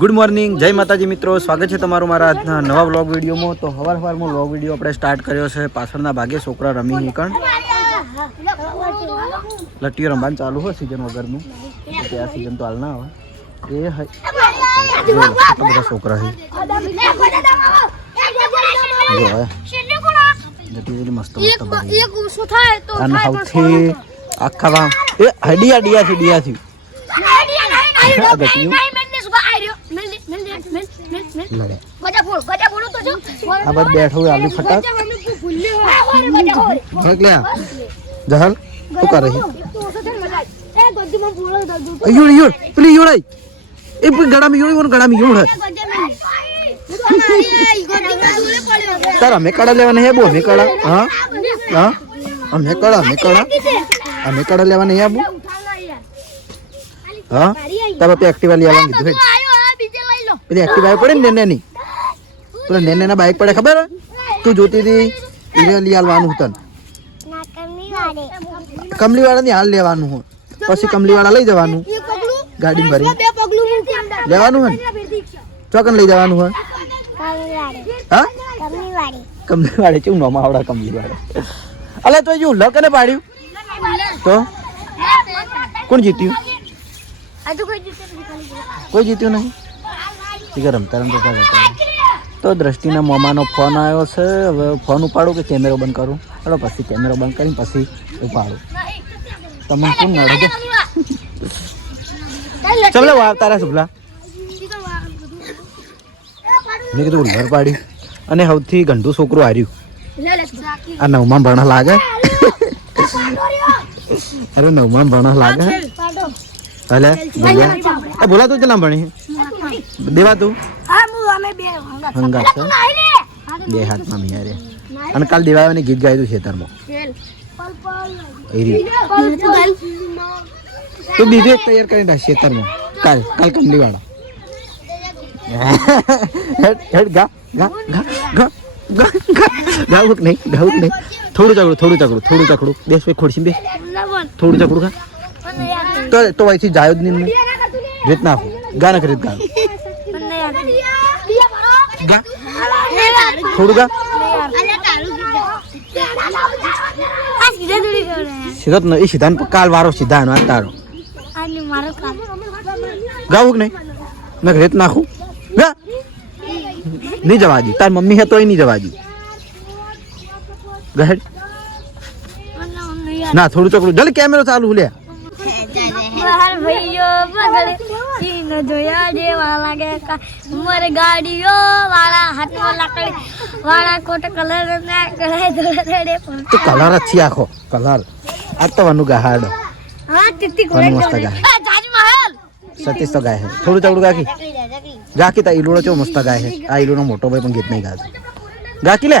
Good morning, જય માતાજી મિત્રો, સ્વાગત છે તમારું મારા આજના નવા વ્લોગ વિડીયોમાં. તો સવારમાં વ્લોગ વિડીયો આપણે સ્ટાર્ટ કર્યો છે. પાછળના ભાગે છોકરા રમી નીકળ લટ્ટીઓ રમવાનું ચાલુ હોય સિઝન વગરનું. આ સિઝન તો હાલ ના આવે એ બધા છોકરા છે મસ્ત અને સૌથી આખા એ હડિયા ડિયા છે ડિયા થયું આ બધ બેઠો હોય આલુ ફટાક જહલ શું કરે છે અયુળ અયુળ પેલી યોળાઈ એ ગળામાં યોળી કોણ ગળામાં યોળ તાર અમે કડા લેવાના હે બો અમે કડા હા હા અમે કડા લેવાના હે આબુ હા તાર બાપે એક્ટિવા લઈ આવવાનું કીધું પેલી એક્ટિવા પડે ને નેની પેલા નેને ના બાઈક પડે ખબર તું જોતી હતી એને લઈ આવવાનું હતું કમલી વાળા ની હાલ લેવાનું હોય પછી કમલી વાળા લઈ જવાનું ગાડી ભરી લેવાનું હોય ચોકન લઈ જવાનું હોય હા કમલી વાળે ચેવું નામ આવડા કમલી વાળે અલે તો જો લકને પાડ્યું તો કોણ જીત્યું કોઈ જીત્યું નહીં ઠીક રમતા રમતા તો દ્રષ્ટિના મોમાનો ફોન આવ્યો છે. હવે ફોન ઉપાડું કે કેમેરો બંધ કરું? ચાલો પછી કેમેરો બંધ કરીને પછી ઉપાડું. તમે કોણ નડે છે ચલો આવતા શુભલા મેં કીધું ઘર પાડ્યું અને સૌથી ગંદુ છોકરું હાર્યું આ નવમાં ભણા લાગે અરે નવમાં ભણા લાગે ભલે બોલા તું ચલા ભણી દેવા તું હંગાત છે બે હાથમાં મિયારે અને કાલ દેવાને ગીત ગાયું ખેતરમાં તું બીજું એક તૈયાર કરીને રાખ ખેતરમાં કાલ કમલી વાળા હેડ ગા ગા ગા ગા ગાવું નહીં થોડું ચકડું બેસ ભાઈ ખોડશી બે થોડું ચકડું ખા તો અહીંથી જાય જ નહીં રીત નાખું ગા ના રીત ગા ગા થોડું ગા સીધા તો એ સીધા કાલ વારો સીધા નો તારો ગાવું નહીં મેં રીત નાખું ગા નહીં જવા દી તાર મમ્મી હે તો નહીં જવા દી ગહેડ ના થોડું ચકડું જલ્દી કેમેરો ચાલુ લે ગાડીઓ વાળા હાથમાં લાકડી વાળા કોટ કલર ના કરાય તો કલર જ છે આખો કલર આ તો વાનું ગાહાડ હા તિત્તી કોણ મસ્ત ગાય તાજમહલ સતીશ તો ગાય હે થોડું ચકડું ગાકી ગાકી તા ઈલુડો ચો મસ્ત ગાય હે આ ઈલુનો મોટો ભાઈ પણ ગીત નહીં ગાતો ગાકી લે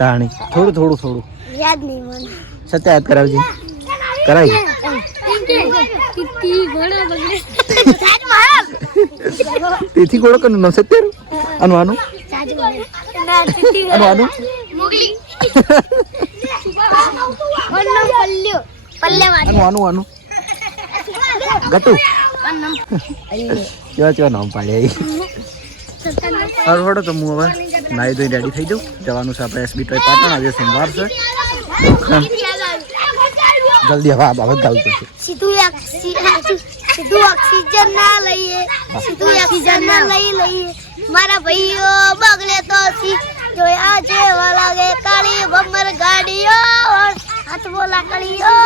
તાણી થોડું યાદ નહીં મને સત્ય યાદ કરાવજી કરાવી તેથી ગોળો કનું નામ સત્યરું અનવાનું અનવાનું ગટુ કેવા નામ પાડ્યા હરવડો તો હું હવે નાઈ ધોઈ રેડી થઈ જાઉં જવાનું છે આપણે એસબી ટોય પાટણ. આજે સોમવાર છે જલ્દી હવે બાબત ગાવું પડશે. સીધું ઓક્સિજન ના લઈએ મારા ભાઈઓ બગલે તો જોયા જેવા લાગે કાળી ભમર ગાડીઓ હાથમાં લાકડીઓ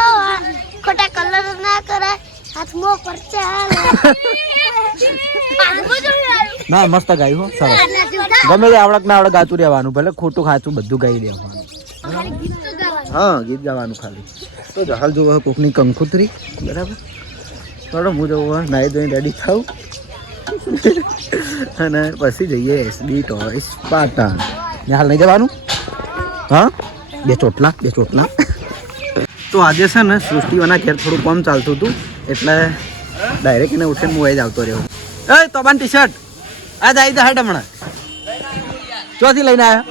ખોટા કલર ના કરાય હાથમાં પરચા ના મસ્ત ગાયું હો સરસ ગમે તે આવડક ના આવડે ગાતું રહેવાનું ભલે ખોટું ખાતું બધું ગાઈ દેવાનું. હા ગીત ગાવાનું ખાલી. તો જહાલ જોવા કોકની કંકુતરી બરાબર થોડો હું જોવા નાઈ ધોઈને રેડી થાઉં અને પછી જઈએ એસબી ટોયસ પાટણ. હાલ નહીં જવાનું હા બે ચોટલા તો આજે છે ને સૃષ્ટિઓના ઘેર થોડું કામ ચાલતું હતું એટલે ડાયરેક્ટ એને ઉઠીને હું જ આવતો રહ્યો. એ તો બાન ટી શર્ટ આ જ આવી હેડ હમણાં ચોથી લઈને આવ્યા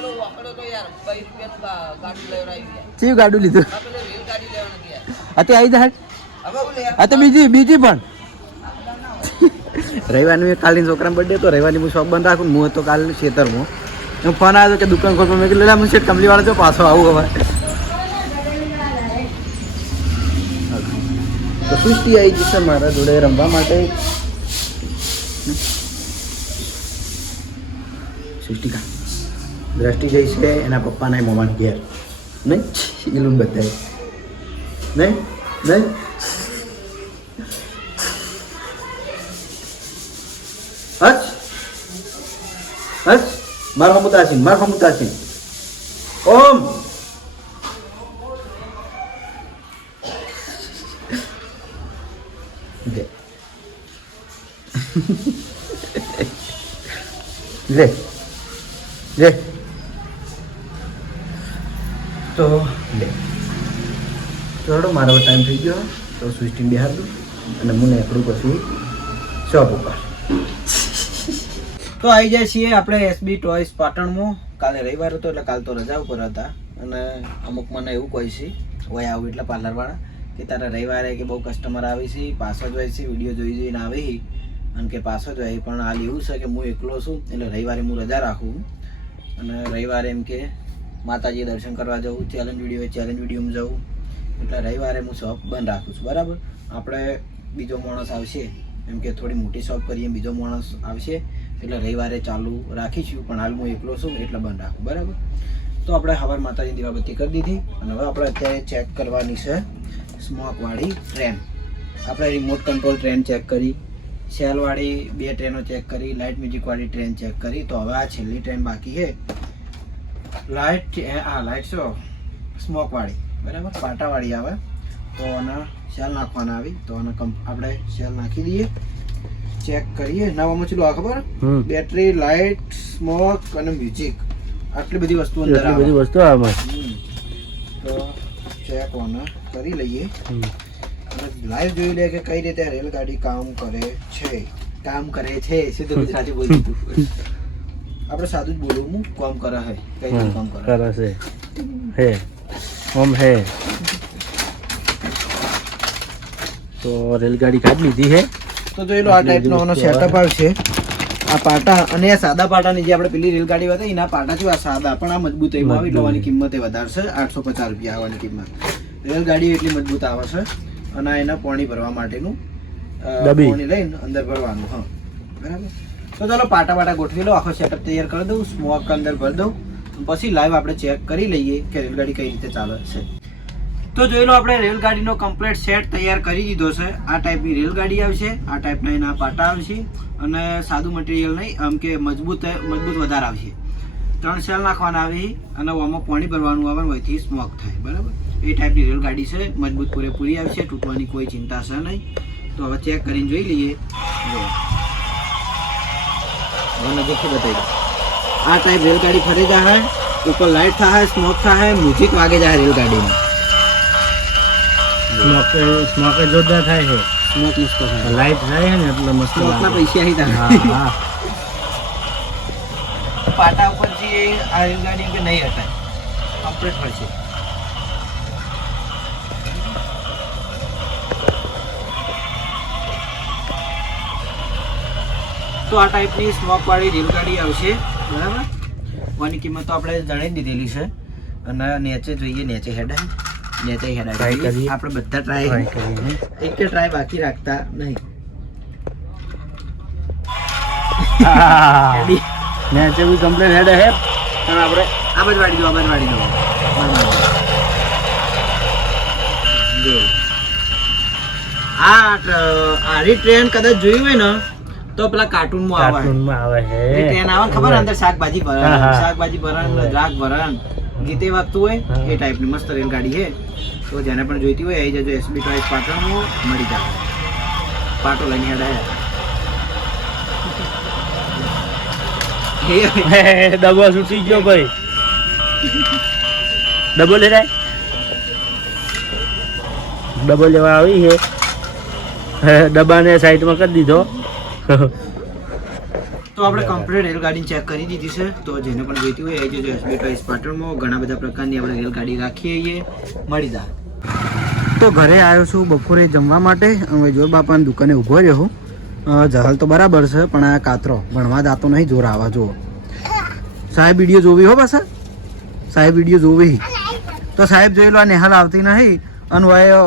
ચીવ ગાડું લીધું અત્યારે આવી જા આ તો બીજી પણ રવિવારની કાલની છોકરાનો બર્થડે તો રવિવારની હું શોપ બંધ રાખું. હું હતો કાલ ખેતરમાં. ફોન આવ્યો કે દુકાન ખોલ. મેં કીધું હું શેઠ કંપનીવાળા જો પાછો આવું હવે. તો સૃષ્ટિ આવી જશે મારા જોડે રમવા માટે. સૃષ્ટિકા દ્રષ્ટિ જઈ છે એના પપ્પાના મોમાના ઘેર. નહીં એલું બતાવે નહીં નહીં. હચ હચ માર હમુતાસીન માર હમુતાસીન ઓમ લે લે લે તો લે થોડો મારો ટાઈમ થઈ ગયો તો સ્વિચિંગ બિહાર દઉં અને મને એકડું પછી શોપ ઉપર. તો આવી જાય છીએ આપણે એસબી ટોયસ પાટણમાં. કાલે રવિવાર હતો એટલે કાલ તો રજા ઉપર હતા અને અમુક મને એવું કહે છે હોય આવું એટલે પાર્લરવાળા કે તારા રવિવારે કે બહુ કસ્ટમર આવી છે પાછો જ હોય છે વિડીયો જોઈ જોઈને આવી અને કે પાછો જ હોય. પણ હાલ એવું છે કે હું એકલો છું એટલે રવિવારે હું રજા રાખું અને રવિવારે એમ કે માતાજી દર્શન કરવા જવું, ચેલેન્જ વિડીયોમાં જવું એટલે રવિવારે હું શોપ બંધ રાખું છું. બરાબર. આપણે બીજો માણસ આવશે એમ કે થોડી મોટી શોપ કરીએ બીજો માણસ આવશે એટલે રવિવારે ચાલુ રાખીશું. પણ હાલ હું એકલો છું એટલે બંધ રાખું. બરાબર. તો આપણે હવાર માતાજી દીવાબત્તી કરી દીધી અને હવે આપણે અત્યારે ચેક કરવાની છે સ્મોકવાળી ટ્રેન. આપણે રિમોટ કંટ્રોલ ટ્રેન ચેક કરી, સેલવાળી 2 ટ્રેનો ચેક કરી, લાઇટ મ્યુઝિકવાળી ટ્રેન ચેક કરી. તો હવે આ છેલ્લી ટ્રેન બાકી છે લાઇટ શું સ્મોકવાળી. બરાબર. પાટાવાળી આવે તો આના સેલ નાખવાના આવી તો આપણે સેલ નાખી દઈએ, ચેક કરીએ. નવામાં ચેલું આ ખબર બેટરી, લાઇટ, સ્મોક અને મ્યુઝિક આટલી બધી વસ્તુ અંદર આવે. બધી વસ્તુ આવે તો ચેક ઓન કરી લઈએ અને લાઈવ જોઈ લે કે કઈ રીતે રેલગાડી કામ કરે છે. સીધું ગુજરાતી બોલી દીધું. આપણે સાદું જ બોલવું હું કામ કરે છે કઈ રીતે કામ કરે છે હે ઓમ હે. તો રેલગાડી કાઢી લીધી છે તો જોઈ લો આ ટાઈપનો આનો સેટઅપ આવશે. આ પાટા અને આ સાદા પાટાની જે આપણે પેલી રેલગાડી હતી એના પાટા જો આ સાદા પણ આ મજબૂત એમાં આવે એટલે આની કિંમત એ વધારે છે. 850 રૂપિયા આવવાની કિંમત. રેલગાડી એટલી મજબૂત આવે છે અને એના પાણી ભરવા માટેનું પાણી લઈને અંદર ભરવાનું. હા બરાબર. તો ચાલો પાટા ગોઠવી લો, આખો સેટઅપ તૈયાર કરી દઉં, સ્મોક અંદર ભરી દઉં પછી લાઈવ આપણે ચેક કરી લઈએ કે રેલગાડી કઈ રીતે ચાલે છે. તો જોઈ લો આપણે રેલગાડીનો કમ્પ્લીટ સેટ તૈયાર કરી દીધો છે. આ ટાઈપની રેલગાડી આવશે, આ ટાઈપના એના પાટા આવશે અને સાદું મટીરિયલ નહીં આમ કે મજબૂત વધારે આવશે. 3 સેલ નાખવાના આવી અને આમાં પાણી ભરવાનું આવે વહીથી સ્મોક થાય. બરાબર. એ ટાઈપની રેલગાડી છે, મજબૂત પૂરેપૂરી આવશે, તૂટવાની કોઈ ચિંતા છે નહીં. તો હવે ચેક કરીને જોઈ લઈએ. જો હવે નજીકથી બતાવી દો. આ ટાઈપ રેલગાડી ફરી જાય, ઉપર લાઇટ થાય, સ્મોક થાય, મ્યુઝિક વાગે જાય રેલગાડીમાં. સ્મોક જોરદાર થાય છે. સ્મોક મસ્ત થાય, લાઈટ થાય છે ને એટલે મસ્ત સ્મોકના પૈસા અહીં થાય. પાટા ઉપરથી આ રેલગાડી કે નહીં હટાય, કમ્પ્લીટ ફરશે. તો આ ટાઈપની સ્મોકવાળી રેલગાડી આવશે. બરાબર. આની કિંમત તો આપણે જાણી દીધેલી છે અને નીચે જોઈએ, નીચે હેડાય ટ્રાય કરીએ. આપણે બધા ટ્રાય કરીએ, એક ટ્રાય બાકી રાખતા નહીં. નીચે બી કમ્પ્લીટ હેડ હે પણ આપણે આ બાજુ વાળી દો, આરી ટ્રેન કદાચ જોઈ હોય ને તો પેલા કાર્ટૂનમાં આવે છે. એ ટ્રેન આવે ખબર અંદર શાકભાજી ભરણ દ્રાક ભરણ ગીતે વાગતું હોય એ ટાઈપની મસ્ત રેલગાડી છે. તો જેને પણ જોઈતી હોય આવી જજો એસબી ટોયસ પાટણમાં મળી જાય. પાટો લઈને હેડા ડબો છૂટી ગયો ભાઈ. ડબો લે જાય, ડબો લેવા આવી છે. ડબ્બાને સાઈડમાં કરી દીધો. તો આપણે કમ્પ્લીટ રેલગાડી ચેક કરી દીધી છે. તો જેને પણ જોઈતી હોય આવી જજો એસબી ટોયસ પાટણમાં. ઘણા બધા પ્રકારની આપણે રેલગાડી રાખીએ મળી જાય. તો ઘરે આવ્યો છું બપોરે જમવા માટે. હવે જોર બાપાની દુકાને ઊભો રહ્યો જહલ તો બરાબર છે પણ આ કાતરો ભણવા જાતો નહીં, જોર આવા જુઓ. સાહેબ વિડીયો જોવી હો પાછા, સાહેબ વિડીયો જોવી તો સાહેબ જોઈ લો. આ નેહાલ આવતી નહીં અને વાય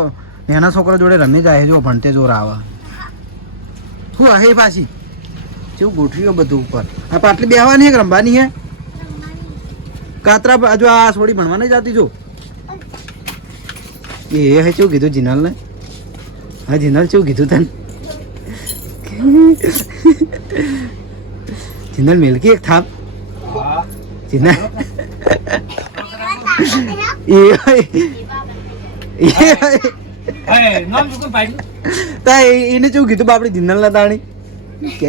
નાના છોકરા જોડે રમી જાય જો ભણતે જોર આવે. શું હે પાછી કેવું ગોઠવ્યું બધું ઉપર. આ પાટલી બેહવાની હે રમવાની હે કાતરા જો આ થોડી ભણવા નહીં જતી જો. એ હે કેવું કીધું જીનલ ને? હા જીનલ કેવું કીધું તને? જીનલ મિલકી એક થાપ જીનલ એને કેવું કીધું બાપડી જીનલ ના તાણી કે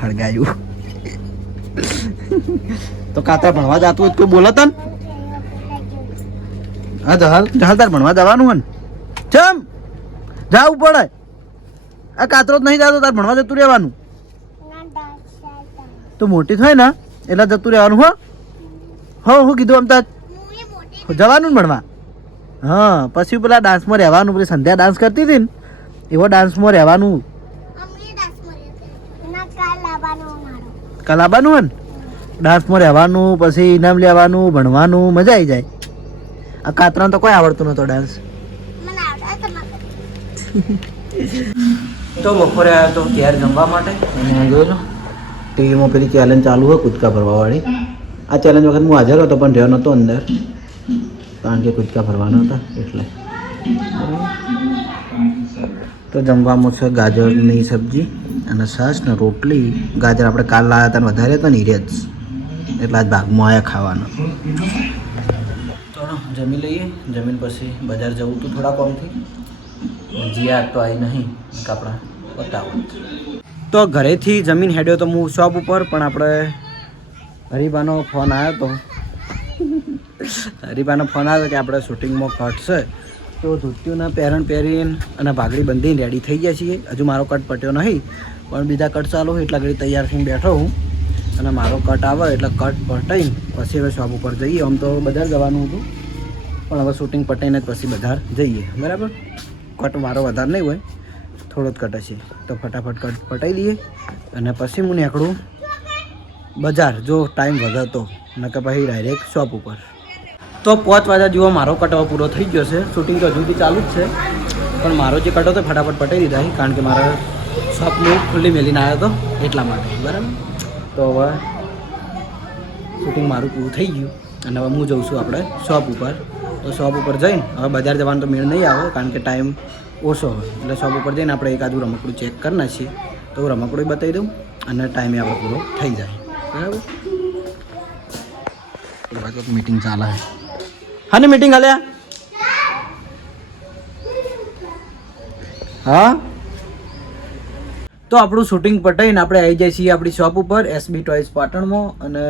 હળગાયું. તો કાતરા ભણવા જતું હોય કોઈ બોલો તન? હા જહાલ જહાલ તાર ભણવા જવાનું હોય ને ચમ જાવું પડે. આ કાતરો જ નહીં જતો તાર ભણવા જતું રહેવાનું. તો મોટી થાય ને એટલે જતું રહેવાનું. હો હું કીધું આમ તાર જવાનું ને ભણવા. હા પછી પેલા ડાન્સમાં રહેવાનું. પેલી સંધ્યા ડાન્સ કરતી હતી ને એવો ડાન્સમાં રહેવાનું. કલાબાનું હોય ને ડાન્સમાં રહેવાનું, પછી ઇનામ લેવાનું, ભણવાનું, મજા આવી જાય. આ કાતરાને તો કોઈ આવડતું નતો ડાન્સ. તો બપોરે આવ્યો તો ઘેર જમવા માટે અને જોઈ લો ટીવીમાં પેલી ચેલેન્જ ચાલુ હોય કૂદકા ભરવાવાળી. આ ચેલેન્જ વખત હું હાજર હતો પણ રહ્યો નહોતો અંદર કારણ કે કૂદકા ભરવાના હતા એટલે. તો જમવામાં છે ગાજરની સબ્જી અને છાશ ને રોટલી. ગાજર આપણે કાલ લાવ્યા હતા ને વધારે હતા ને હીરે જ એટલે આજ ભાગમાં આવ્યા ખાવાના. તો જમી લઈએ. જમીન પછી બજાર જવું હતું થોડા કોમથી. જીયા તો આવી નહીં કપડા બતાવો. તો ઘરેથી જમીન હેડ્યો તો હું શોપ ઉપર પણ આપણે હરીબાનો ફોન આવ્યો હતો. હરીબાનો ફોન આવ્યો કે આપણે શૂટિંગમાં કટ છે તો ધોતિયુંના પહેરણ પહેરીને અને ભાગડી બંધીને રેડી થઈ ગયા છીએ. હજુ મારો કટ પટ્યો નહીં પણ બીજા કટ ચાલુ હોય એટલા ઘડી તૈયાર થઈને બેઠો હું અને મારો કટ આવે એટલે કટ પટાઈને પછી હવે શોપ ઉપર જઈએ. આમ તો બજાર જવાનું હતું પણ હવે શૂટિંગ પટાઈને જ પછી બજાર જઈએ. બરાબર કટ મારો વધારે નહીં હોય થોડો જ કટ હશે તો ફટાફટ કટ પટાઈ દઈએ અને પછી હું નીકળું બજાર જો ટાઈમ વધે તો નકર પછી ડાયરેક્ટ શોપ ઉપર. તો 5 વાગ્યા જેવો મારો કટ હવે પૂરો થઈ ગયો છે. શૂટિંગ તો હજુ બી ચાલુ જ છે પણ મારો જે કટ હતો ફટાફટ પટાઈ દીધા છે કારણ કે મારા શોપનું ખુલ્લી મેલીને આવ્યો હતો એટલા માટે. બરાબર તો હવે શૂટિંગ મારું પૂરું થઈ ગયું અને હવે હું જઉં છું આપણે શોપ ઉપર. તો શોપ ઉપર જઈને હવે બજાર જવાનું તો મેળ નહીં આવે કારણ કે ટાઈમ ઓછો હોય એટલે શોપ ઉપર જઈને આપણે એકાદું રમકડું ચેક કરી નાખીએ તો હું રમકડું બતાવી દઉં અને ટાઈમે આપણે પૂરો થઈ જાય. બરાબર મીટિંગ ચાલે છે. હા ને મીટિંગ હાલ્યા હા. તો આપણું શૂટિંગ પટાઈને આપણે આવી જાય છીએ આપણી શોપ ઉપર એસબી ટોયઝ પાટણમાં. અને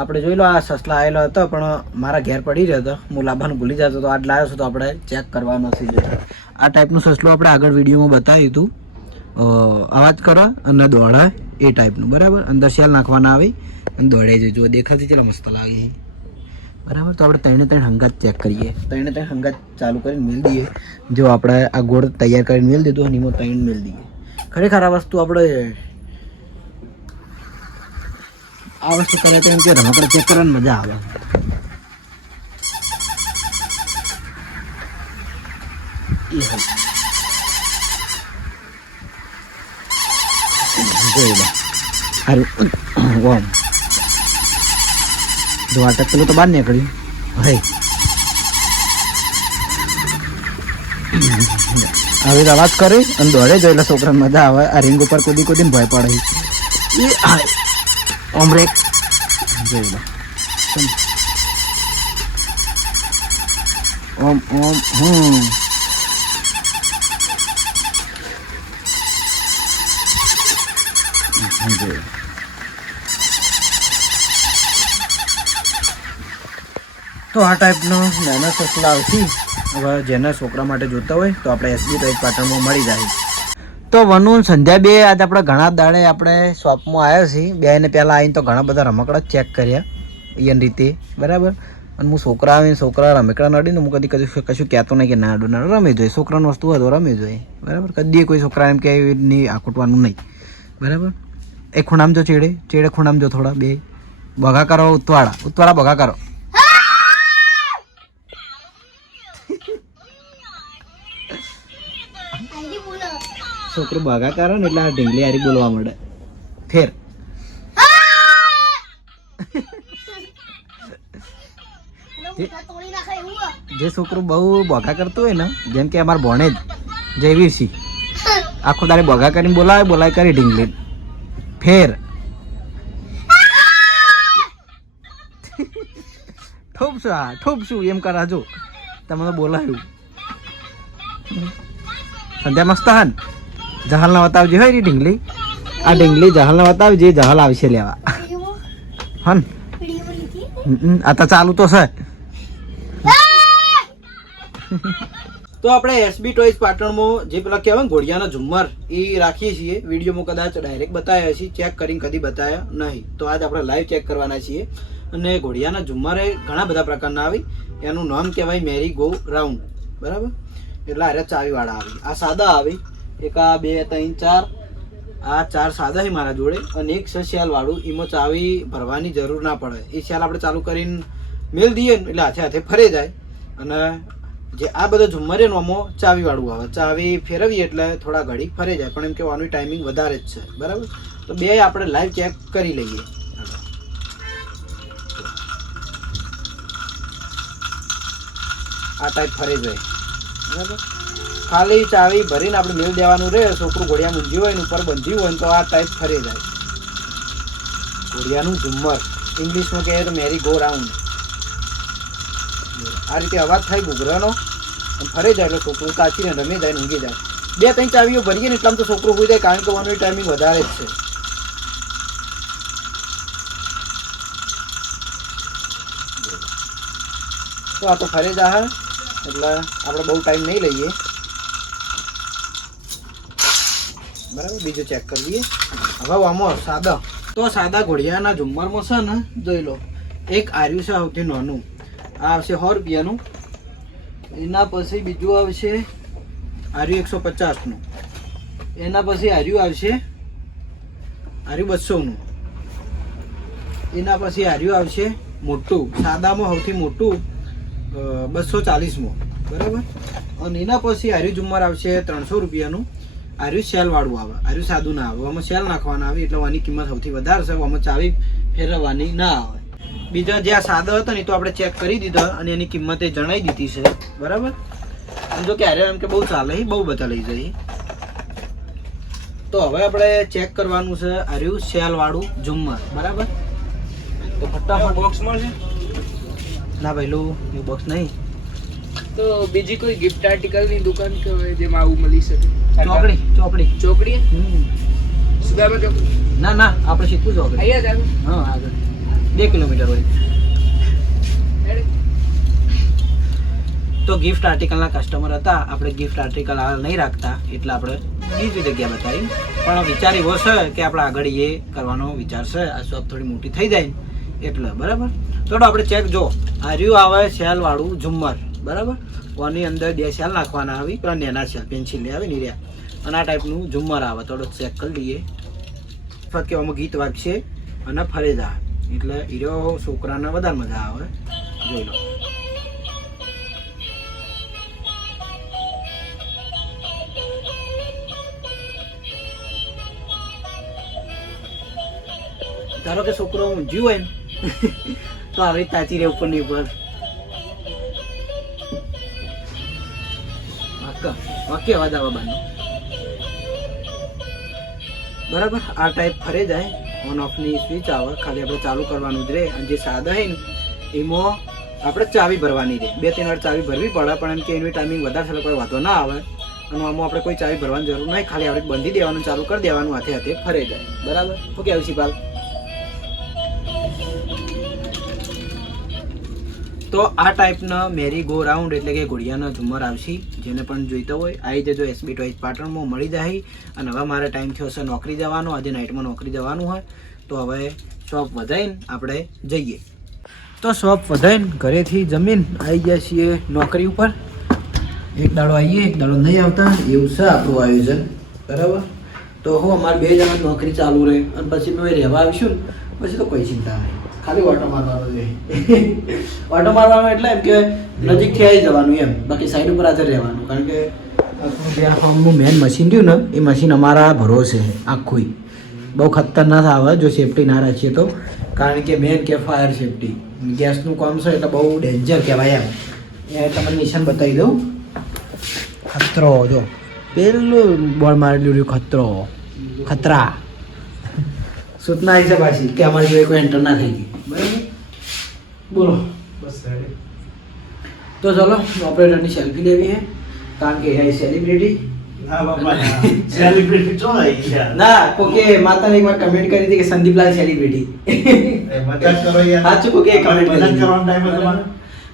આપણે જોઈ લો આ સસલા આવેલો હતો પણ મારા ઘેર પડી રહ્યો હતો હું લાવવાનું ભૂલી જતો તો આજ લાવ્યો છું તો આપણે ચેક કરવાનો છે. આ ટાઈપનું સસલું આપણે આગળ વિડીયોમાં બતાવ્યું હતું. અવાજ કરે અને દોડાય એ ટાઈપનું. બરાબર અંદર શેલ નાખવાના આવે અને દોડાઈ જાય. જો દેખાતી ચલો મસ્ત લાગે. બરાબર તો આપણે 3 હંગાત ચેક કરીએ. 3 હંગાત ચાલુ કરીને મેળ દઈએ. જો આપણે આ ગોળ તૈયાર કરીને મેળ દીધું અને એમાં 3 મેળ દઈએ. ખરેખર આ વસ્તુ આપણે આ વસ્તુ કરે તો એમ કે રમકડા ચેક કરવાની મજા આવે. જો આ ટકલું તો બહાર નીકળ્યું ભાઈ. હવે અવાજ કરી અને દોડે જો એટલે છોકરાને મજા આવે. આ રીંગ ઉપર કૂદી કૂદીને ભય પડે. એ ઓમ બ્રેક જોઈ લો ઓમ ઓમ તો આ ટાઈપનો નાના સસલા આવતી હવે જેના છોકરા માટે જોતા હોય તો આપણે એસબી ટોયઝ પાટણમાં મળી જાય. તો વનુ ને સંધ્યા બે આજે આપણે ઘણા દાડે આપણે શોપમાં આવ્યા છીએ. બે ને પહેલાં આવીને તો ઘણા બધા રમકડા ચેક કર્યા એની રીતે બરાબર. અને હું છોકરા આવીને છોકરા રમકડા નડીને હું કશું કહેતો નહીં કે ના અડો ના રમી જોઈએ. છોકરાની વસ્તુ હોય તો રમી જોઈએ બરાબર. કદી કોઈ છોકરા એમ કે નહીં આકૂટવાનું નહીં બરાબર. એક ખૂણામ જો ચેડે ખૂણામ જો થોડા બે બગા કરો ઉતવાળા બગા કરો. છોકરું બગા કરો ને એટલે આ ઢીંગલી હારી બોલવા મળે ફેર. જે છોકરું બહુ બગા કરતું હોય ને જેમ કે અમારા ભણે જ જયવીરસિંહ આખો તારે બગા કરીને બોલાય કરી ઢીંગલી ફેર ઠોપશું એમ કરાજો તમે બોલાયું. સંધ્યા મસ્ત હન જહાલ ના બતાવજે હોય રી ઢીંગલી. આ ઢીંગલી જહાલ ના બતાવજે જહાલ આવશે લેવા હન. આ તો ચાલુ તો છે. તો આપણે એસબી ટોયઝ પાટણમાં જે પેલા કહેવાય ને ઘોડિયાના ઝુમ્મર એ રાખીએ છીએ. વિડીયોમાં કદાચ ડાયરેક્ટ બતાવ્યા છીએ, ચેક કરીને કદી બતાવ્યા નહીં. તો આજ આપણે લાઈવ ચેક કરવાના છીએ. અને ઘોડિયાના ઝુમ્મરે ઘણા બધા પ્રકારના આવી. એનું નામ કહેવાય મેરી ગો રાઉન્ડ બરાબર. એટલે આરે ચાવીવાળા આવી. આ સાદા આવી એક આ 2 3 4 આ 4 સાદા છે મારા જોડે અને એક છે શેલવાળું. એમાં ચાવી ભરવાની જરૂર ના પડે. એ શેલ આપણે ચાલુ કરીને મેલ દઈએ ને એટલે હાથે ફરે જાય. અને જે આ બધો ઝુમ્મર એનો આમાં ચાવીવાળું આવે. ચાવી ફેરવીએ એટલે થોડા ઘડી ફરે જાય પણ એમ કે આનું ટાઈમિંગ વધારે જ છે બરાબર. તો બે આપણે લાઈવ ચેક કરી લઈએ. આ ટાઈપ ફરે જાય બરાબર. ખાલી ચાવી ભરીને આપણે મેળ દેવાનું રહે. છોકરું ઘોડિયા મૂંઝ્યું હોય ને ઉપર બંધ્યું હોય ને તો આ ટાઈપ ફરે જાય. ઘોડિયાનું ઝુમ્મર ઇંગ્લિશમાં કહે તો મેરી ગો રાઉન્ડ. આ રીતે અવાજ થાય ઘૂઘરાનો અને ફરે જાય એટલે છોકરું કાચીને રમી જાય ને ઊંઘી જાય. 2 3 ચાવીઓ ભરીએ ને એટલામાં તો છોકરું હોઈ જાય કારણ કે વાનું ટાઈમિંગ વધારે જ છે. તો આ તો ફરે જાય એટલે આપણે બહુ ટાઈમ નહીં લઈએ બરાબર. બીજું ચેક કરીએ. હવે આમાં સાદા તો સાદા ઘોડિયાના ઝુમ્મરમાં છે ને જોઈ લો એક આર્યું છે સૌથી નાનું. આ આવશે 100 રૂપિયાનું. એના પછી બીજું આવશે આર્યું 150નું. એના પછી આર્યું આવશે આર્યું 200નું. એના પછી આર્યું આવશે મોટું સાદામાં સૌથી મોટું 240માં બરાબર. અને એના પછી આર્યું ઝુમ્મર આવશે 300 રૂપિયાનું. આર્યું શેલવાળું આવે. આર્યું સાદું ના આવે. આમાં શેલ નાખવાના આવે એટલે આની કિંમત સૌથી વધારે છે. આમાં ચાવી ફેરવવાની ના આવે. બીજા જે આ સાદા હતા ને તો આપણે ચેક કરી દીધા અને એની કિંમત એ જણાવી દીધી છે બરાબર. સમજો કે અરે એમ કે બહુ ચાલે બહુ બધા લઈ જઈએ. તો હવે આપણે ચેક કરવાનું છે આર્યું શેલવાળું ઝુમ્મર બરાબર. તો ફટાફટ બોક્સ મળશે ના ભાઈલું એ બોક્સ નહીં. તો બીજી કોઈ ગિફ્ટ આર્ટિકલની દુકાન કે હોય જેમાં આવું મળી શકે? ચોકડી સુદામા ચોકડી? ના આપણે શીખવું ચોકડી. અહીંયા જ આગળ? હા આગળ 2 કિલોમીટર હોય. તો ગિફ્ટ આર્ટિકલના કસ્ટમર હતા. આપણે ગિફ્ટ આર્ટિકલ હાલ નહીં રાખતા એટલે આપણે બીજી જગ્યા બતાવી. પણ વિચાર એવો છે કે આપણે આગળ એ કરવાનો વિચાર છે. આ શોપ થોડી મોટી થઈ જાય એટલે બરાબર. તો આપણે ચેક જો આર્યું આવે શેલવાળું ઝુમ્મર બરાબર. આની અંદર 2 શેલ નાખવાના આવી. પેલા નેના શેલ પેન્સિલ આવે ને રહ્યા. અને આ ટાઈપનું ઝુમ્મર આવે. થોડો ચેક કરી લઈએ. ફક્ત આમાં ગીત વાગશે અને ફરે જાય એટલે હીરો છોકરાને વધારે મજા આવે. જોઈ લો ધારો કે છોકરો ઊંઝ્યું હોય ને તો આવી તાચી રહે ઉપર ની ઉપર. વાક્ય અવાજ આવે બાનો બરાબર. આ ટાઈપ ફરે જાય. ઓન ઓફ ની સ્વિચ આવે. ખાલી આપણે ચાલુ કરવાનું જ રહે. અને જે સાદા છે ને એમાં આપણે ચાવી ભરવાની રહે. 2 3 વાર ચાવી ભરવી પડે પણ એમ કે એની ટાઈમિંગ વધારે છે કોઈ વાંધો ના આવે. અને આમાં આપણે કોઈ ચાવી ભરવાની જરૂર નહીં. ખાલી આપણે બંધી દેવાનું ચાલુ કરી દેવાનું હાથે ફરે જાય બરાબર. શું કહેવું છે પાલ? તો આ ટાઈપના મેરી ગો રાઉન્ડ એટલે કે ઘોડિયાના ઝુમર આવશે. જેને પણ જોઈતો હોય આવી જજો એસબી ટોયઝ પાટણમાં મળી જાય. અને હવે મારે ટાઈમ થયો છે નોકરી જવાનો. આજે નાઇટમાં નોકરી જવાનું હોય તો હવે શોપ વધાઈને આપણે જઈએ. તો શોપ વધાઈને ઘરેથી જમીન આવી ગયા છીએ નોકરી ઉપર. એક દાડો આવીએ એક દાડો નહીં આવતા એવું છે આપણું આયોજન. બરાબર. તો હું અમારે 2 જણા નોકરી ચાલુ રહે અને પછી મેં રહેવા આવીશું ને પછી તો કોઈ ચિંતા નહીં. ખાલી ઓટો મારવાનો છે. ઓટો મારવાનો એટલે એમ કે નજીકથી આવી જવાનું એમ. બાકી સાઈડ ઉપર હાજર રહેવાનું. કારણ કે આપણું મેન મશીન રહ્યું ને એ મશીન અમારા ભરોસે આખું બહુ ખતરનાક આવે જો સેફટી ના રાખીએ તો. કારણ કે મેન કે ફાયર સેફટી ગેસનું કામ છે એટલે બહુ ડેન્જર કહેવાય એમ. એ તમને નિશાન બતાવી દઉં. ખતરો જો પેલું બોર્ડ મારેલું રહ્યું ખતરો ખતરા સૂચના આવી છે પાછી કે અમારી જોડે કોઈ એન્ટર ના થઈ ગઈ. બરાબર. બોલો બસ રેડી. તો ચલો ઓપરેટરની સેલ્ફી લેવી છે કારણ કે એ સેલિબ્રિટી. ના કોકે માતાને એક વાર કમેન્ટ કરી હતી કે સંદીપલાલ સેલિબ્રિટી. સાચું કોકે કમેન્ટ કરી.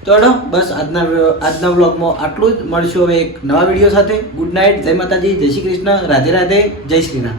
તો બસ આજના વ્લોગમાં આટલું જ. મળશું હવે એક નવા વિડીયો સાથે. Good night. જય માતાજી, જય શ્રી કૃષ્ણ, રાધે રાધે, જય શ્રી રામ.